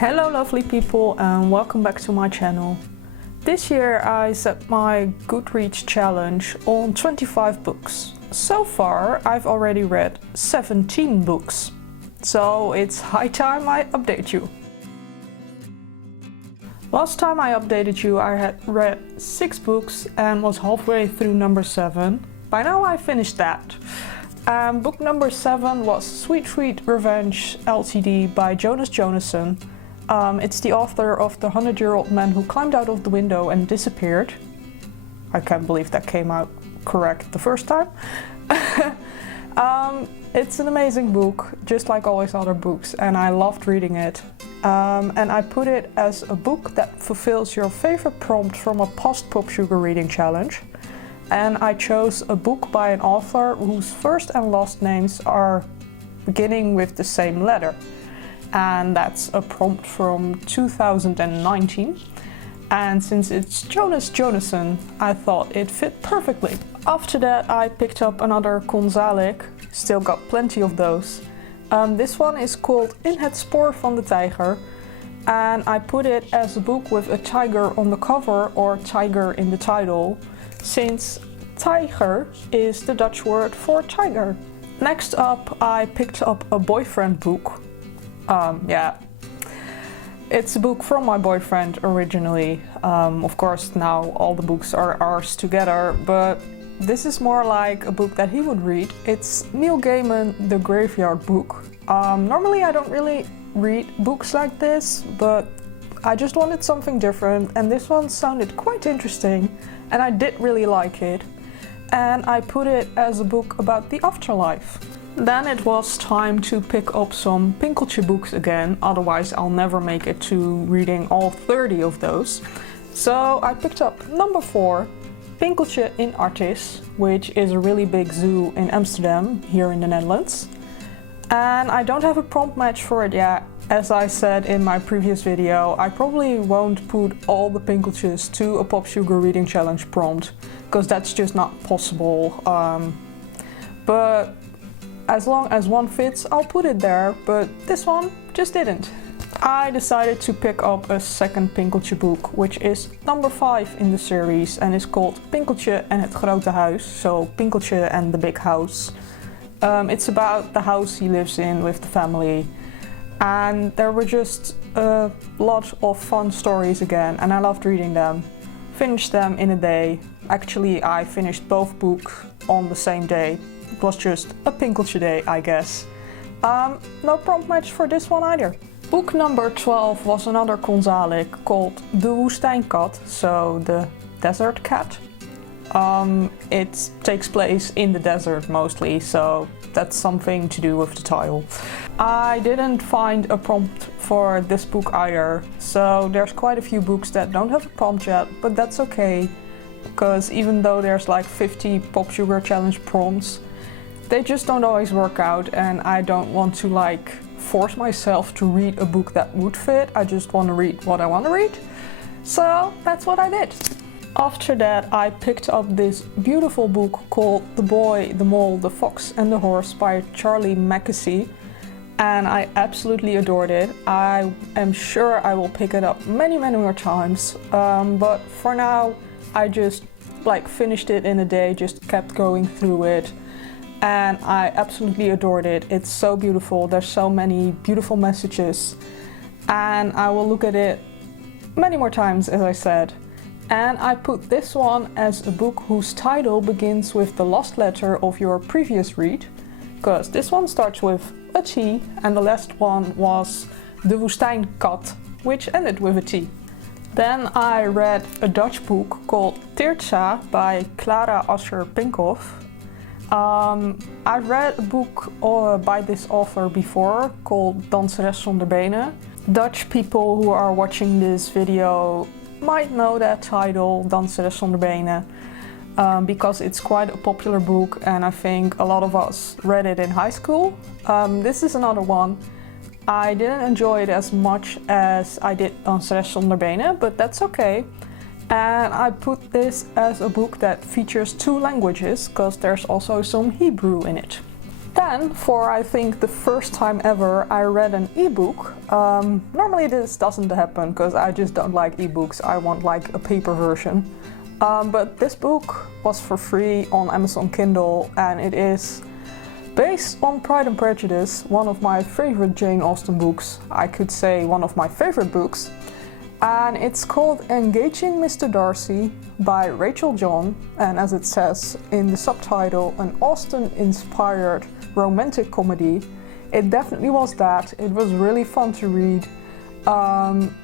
Hello lovely people and welcome back to my channel. This year I set my Goodreads challenge on 25 books. So far I've already read 17 books. So it's high time I update you. Last time I updated you I had read 6 books and was halfway through number 7. By now I finished that. Book number 7 was Sweet Revenge Ltd by Jonas Jonasson. It's the author of The 100-Year-Old Man Who Climbed Out of the Window and Disappeared. I can't believe that came out correct the first time. It's an amazing book, just like all his other books, and I loved reading it. And I put it as a book that fulfills your favorite prompt from a past POPSUGAR Reading challenge. And I chose a book by an author whose first and last names are beginning with the same letter. And that's a prompt from 2019. And since it's Jonas Jonasson, I thought it fit perfectly. After that I picked up another Konsalik, still got plenty of those. This one is called In het Spoor van de Tijger. And I put it as a book with a tiger on the cover or tiger in the title, since tijger is the Dutch word for tiger. Next up I picked up a boyfriend book. It's a book from my boyfriend originally. Of course now all the books are ours together, but this is more like a book that he would read. It's Neil Gaiman, The Graveyard Book. Normally I don't really read books like this, but I just wanted something different and this one sounded quite interesting and I did really like it. And I put it as a book about the afterlife. Then it was time to pick up some Pinkeltje books again, otherwise I'll never make it to reading all 30 of those. So I picked up number 4, Pinkeltje in Artis, which is a really big zoo in Amsterdam, here in the Netherlands. And I don't have a prompt match for it yet. As I said in my previous video, I probably won't put all the Pinkeltjes to a POPSUGAR Reading Challenge prompt, because that's just not possible. But as long as one fits, I'll put it there, but this one just didn't. I decided to pick up a second Pinkeltje book, which is number 5 in the series and is called Pinkeltje en het Grote Huis, so Pinkeltje and the Big House. It's about the house he lives in with the family. And there were just a lot of fun stories again, and I loved reading them. Finished them in a day. Actually, I finished both books on the same day. It was just a Pinkeltje day, I guess. No prompt match for this one either. Book number 12 was another Konsalik called The Woestijnkat, so the desert cat. It takes place in the desert mostly, so that's something to do with the title. I didn't find a prompt for this book either, so there's quite a few books that don't have a prompt yet, but that's okay, because even though there's like 50 POPSUGAR Challenge prompts, they just don't always work out, and I don't want to like force myself to read a book that would fit. I just want to read what I want to read. So that's what I did. After that I picked up this beautiful book called The Boy, the Mole, the Fox and the Horse by Charlie Mackesy, and I absolutely adored it. I am sure I will pick it up many more times, but for now I just finished it in a day, just kept going through it, and I absolutely adored it. It's so beautiful, there's so many beautiful messages, and I will look at it many more times, as I said. And I put this one as a book whose title begins with the last letter of your previous read, because this one starts with a T and the last one was De Woestijnkat, which ended with a T. Then I read a Dutch book called Tijger A by Clara Ascher-Pinkhoff. I've read a book by this author before called Danseres zonder benen. Dutch people who are watching this video might know that title, Danseres zonder benen, because it's quite a popular book and I think a lot of us read it in high school. This is another one. I didn't enjoy it as much as I did Danseres zonder benen, but that's okay. And I put this as a book that features 2 languages, because there's also some Hebrew in it. Then, for I think the first time ever, I read an ebook. Normally this doesn't happen because I just don't like ebooks. I want like a paper version. But this book was for free on Amazon Kindle, and it is based on Pride and Prejudice, one of my favorite Jane Austen books. I could say one of my favorite books. And it's called Engaging Mr. Darcy by Rachel John, and as it says in the subtitle, an Austen-inspired romantic comedy. It definitely was that. It was really fun to read.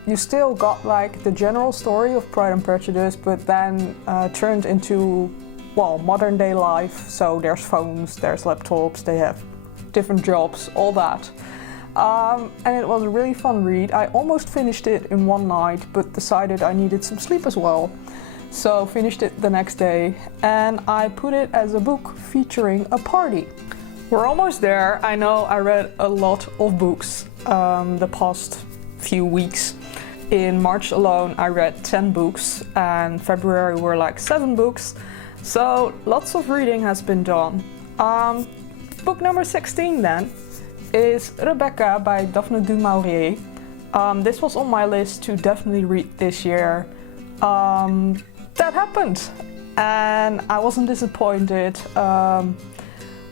You still got like the general story of Pride and Prejudice, but then turned into, well, modern day life. So there's phones, there's laptops, they have different jobs, all that. And it was a really fun read. I almost finished it in one night, but decided I needed some sleep as well. So finished it the next day, and I put it as a book featuring a party. We're almost there. I know I read a lot of books the past few weeks. In March alone I read 10 books, and February were like 7 books. So lots of reading has been done. Book number 16 then is Rebecca by Daphne du Maurier. This was on my list to definitely read this year. That happened, and I wasn't disappointed.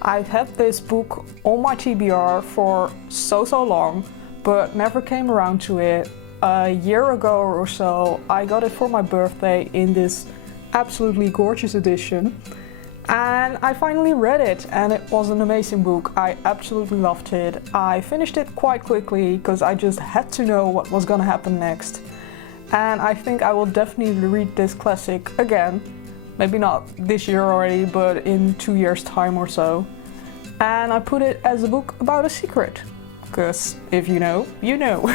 I've had this book on my TBR for so long, but never came around to it. A year ago or so, I got it for my birthday in this absolutely gorgeous edition. And I finally read it, and it was an amazing book. I absolutely loved it. I finished it quite quickly because I just had to know what was gonna happen next. And I think I will definitely read this classic again. Maybe not this year already, but in 2 years' time or so. And I put it as a book about a secret, because if you know, you know.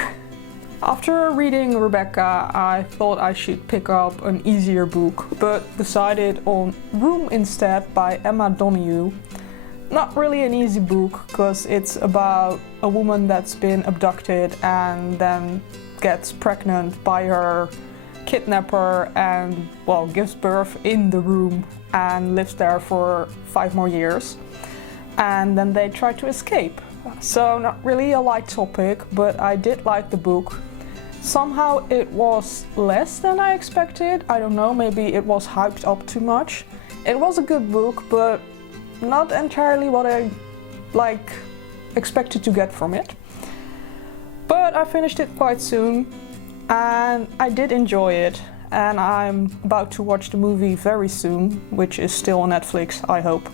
After reading Rebecca, I thought I should pick up an easier book, but decided on Room instead by Emma Donoghue. Not really an easy book, because it's about a woman that's been abducted and then gets pregnant by her kidnapper and, well, gives birth in the room and lives there for 5 more years. And then they try to escape. So not really a light topic, but I did like the book. Somehow it was less than I expected. I don't know, maybe it was hyped up too much. It was a good book, but not entirely what I expected to get from it. But I finished it quite soon, and I did enjoy it. And I'm about to watch the movie very soon, which is still on Netflix, I hope.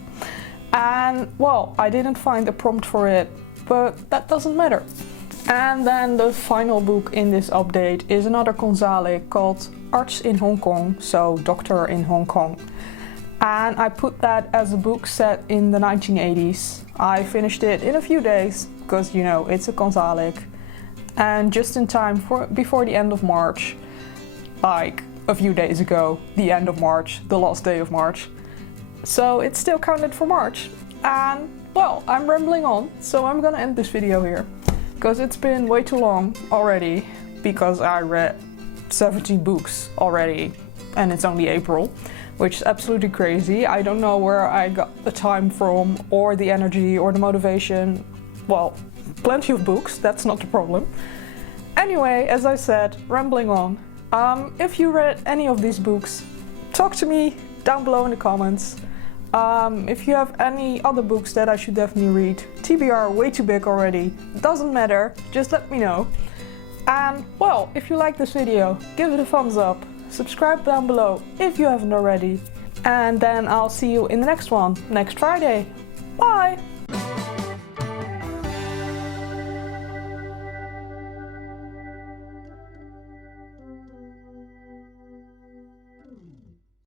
And, well, I didn't find a prompt for it, but that doesn't matter. And then the final book in this update is another Konsalik called Arts in Hong Kong, so Doctor in Hong Kong. And I put that as a book set in the 1980s. I finished it in a few days, because, you know, it's a Konsalik. And just in time before the end of March, like a few days ago, the end of March, the last day of March. So it's still counted for March. And, well, I'm rambling on, so I'm gonna end this video here. Because it's been way too long already, because I read 70 books already, and it's only April, which is absolutely crazy. I don't know where I got the time from, or the energy, or the motivation. Well, plenty of books, that's not the problem. Anyway, as I said, rambling on. If you read any of these books, talk to me down below in the comments. If you have any other books that I should definitely read, TBR way too big already, doesn't matter, just let me know. And, well, if you like this video, give it a thumbs up, subscribe down below if you haven't already, and then I'll see you in the next one, next Friday. Bye!